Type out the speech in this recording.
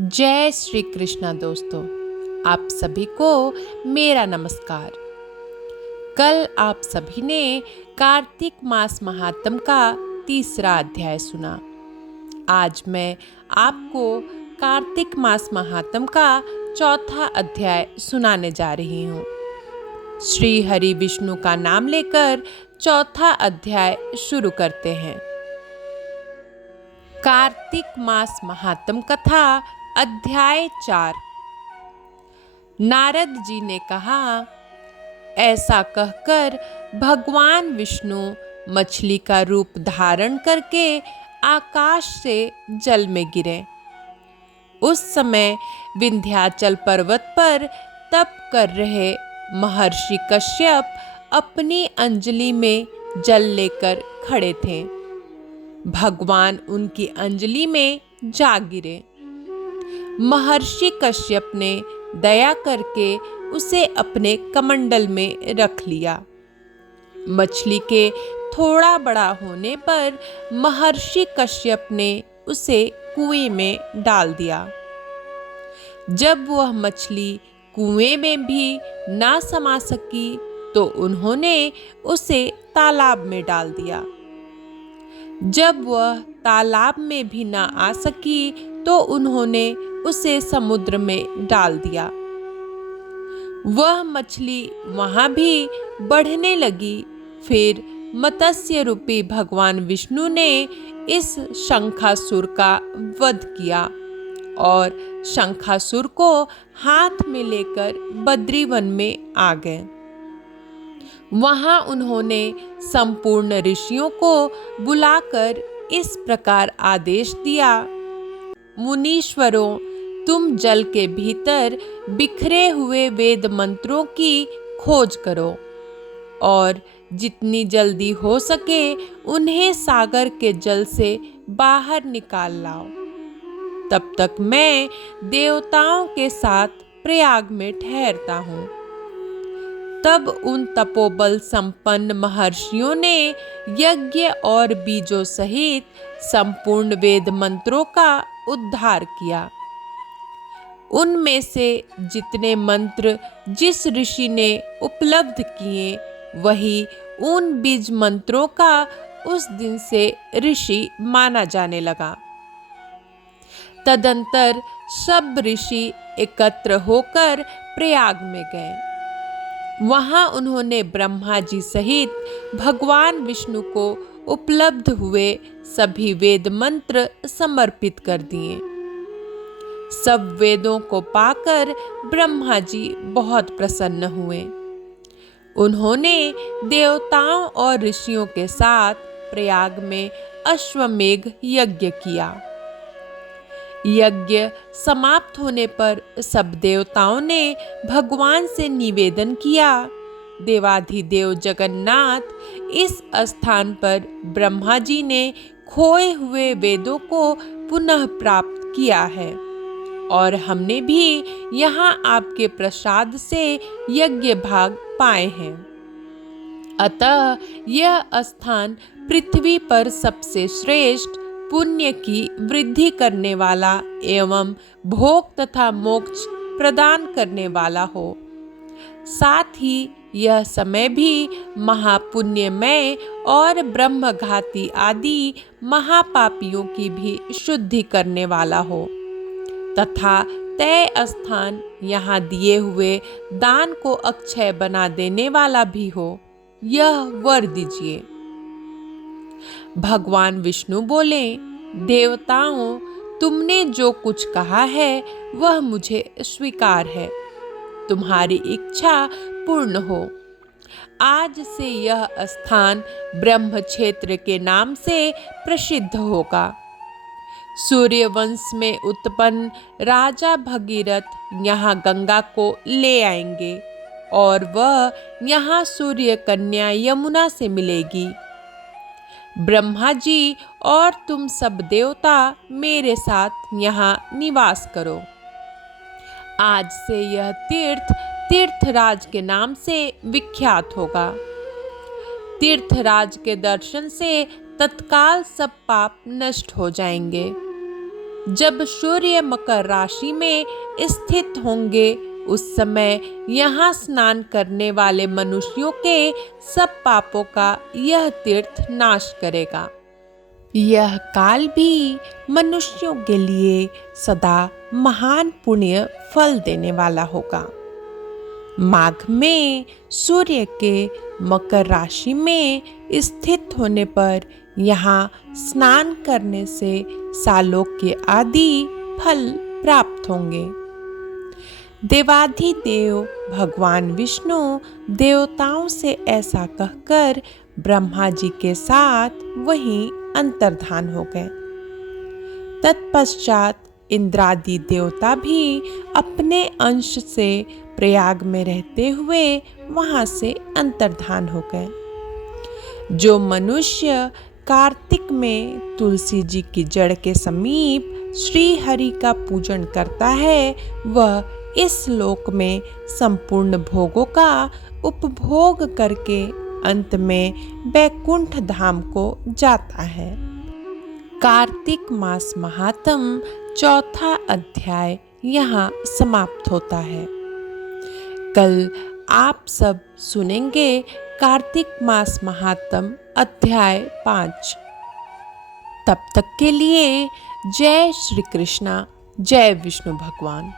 जय श्री कृष्णा दोस्तों, आप सभी को मेरा नमस्कार। कल आप सभी ने कार्तिक मास महात्म का तीसरा अध्याय सुना। आज मैं आपको कार्तिक मास महात्म का चौथा अध्याय सुनाने जा रही हूँ। श्री हरि विष्णु का नाम लेकर चौथा अध्याय शुरू करते हैं। कार्तिक मास महात्म कथा अध्याय 4। नारद जी ने कहा, ऐसा कहकर भगवान विष्णु मछली का रूप धारण करके आकाश से जल में गिरे। उस समय विंध्याचल पर्वत पर तप कर रहे महर्षि कश्यप अपनी अंजलि में जल लेकर खड़े थे। भगवान उनकी अंजलि में जा गिरे। महर्षि कश्यप ने दया करके उसे अपने कमंडल में रख लिया। मछली के थोड़ा बड़ा होने पर महर्षि कश्यप ने उसे कुएं में डाल दिया। जब वह मछली कुएं में भी ना समा सकी तो उन्होंने उसे तालाब में डाल दिया। जब वह तालाब में भी ना आ सकी तो उन्होंने उसे समुद्र में डाल दिया। वह मछली वहां भी बढ़ने लगी। फिर मत्स्य रूपी भगवान विष्णु ने इस शंखासुर का वध किया और शंखासुर को हाथ में लेकर बद्रीवन में आ गए। वहां उन्होंने संपूर्ण ऋषियों को बुलाकर इस प्रकार आदेश दिया, मुनीश्वरों, तुम जल के भीतर बिखरे हुए वेद मंत्रों की खोज करो और जितनी जल्दी हो सके उन्हें सागर के जल से बाहर निकाल लाओ। तब तक मैं देवताओं के साथ प्रयाग में ठहरता हूँ। तब उन तपोबल संपन्न महर्षियों ने यज्ञ और बीजों सहित संपूर्ण वेद मंत्रों का उद्धार किया। उनमें से जितने मंत्र जिस ऋषि ने उपलब्ध किए, वही उन बीज मंत्रों का उस दिन से ऋषि माना जाने लगा। तदंतर सब ऋषि एकत्र होकर प्रयाग में गए। वहां उन्होंने ब्रह्मा जी सहित भगवान विष्णु को उपलब्ध हुए सभी वेद मंत्र समर्पित कर दिए। सब वेदों को पाकर ब्रह्मा जी बहुत प्रसन्न हुए। उन्होंने देवताओं और ऋषियों के साथ प्रयाग में अश्वमेघ यज्ञ किया। यज्ञ समाप्त होने पर सब देवताओं ने भगवान से निवेदन किया, देवाधिदेव जगन्नाथ, इस स्थान पर ब्रह्मा जी ने खोए हुए वेदों को पुनः प्राप्त किया है और हमने भी यहाँ आपके प्रसाद से यज्ञ भाग पाए हैं। अतः यह स्थान पृथ्वी पर सबसे श्रेष्ठ पुण्य की वृद्धि करने वाला एवं भोग तथा मोक्ष प्रदान करने वाला हो। साथ ही यह समय भी महापुण्यमय और ब्रह्मघाती आदि महापापियों की भी शुद्धि करने वाला हो तथा तय स्थान यहाँ दिए हुए दान को अक्षय बना देने वाला भी हो, यह वर दीजिए। भगवान विष्णु बोले, देवताओं, तुमने जो कुछ कहा है वह मुझे स्वीकार है। तुम्हारी इच्छा पूर्ण हो। आज से यह स्थान ब्रह्म क्षेत्र के नाम से प्रसिद्ध होगा। सूर्यवंश में उत्पन्न राजा भगीरथ यहाँ गंगा को ले आएंगे और वह यहाँ सूर्य कन्या यमुना से मिलेगी। ब्रह्मा जी और तुम सब देवता मेरे साथ यहाँ निवास करो। आज से यह तीर्थ तीर्थराज के नाम से विख्यात होगा। तीर्थराज के दर्शन से तत्काल सब पाप नष्ट हो जाएंगे। जब सूर्य मकर राशि में स्थित होंगे उस समय यहाँ स्नान करने वाले मनुष्यों के सब पापों का यह तीर्थ नाश करेगा। यह काल भी मनुष्यों के लिए सदा महान पुण्य फल देने वाला होगा। माघ में सूर्य के मकर राशि में स्थित होने पर यहाँ स्नान करने से सालों के आदि फल प्राप्त होंगे। देवाधिदेव भगवान विष्णु देवताओं से ऐसा कहकर ब्रह्मा जी के साथ वहीं अंतर्धान हो गए। तत्पश्चात इंद्रादि देवता भी अपने अंश से प्रयाग में रहते हुए वहां से अंतर्धान हो गए। जो मनुष्य कार्तिक में तुलसी जी की जड़ के समीप श्री हरि का पूजन करता है वह इस लोक में संपूर्ण भोगों का उपभोग करके अंत में बैकुंठ धाम को जाता है। कार्तिक मास महात्म चौथा अध्याय यहाँ समाप्त होता है। कल आप सब सुनेंगे कार्तिक मास महात्म अध्याय 5। तब तक के लिए जय श्री कृष्णा, जय विष्णु भगवान।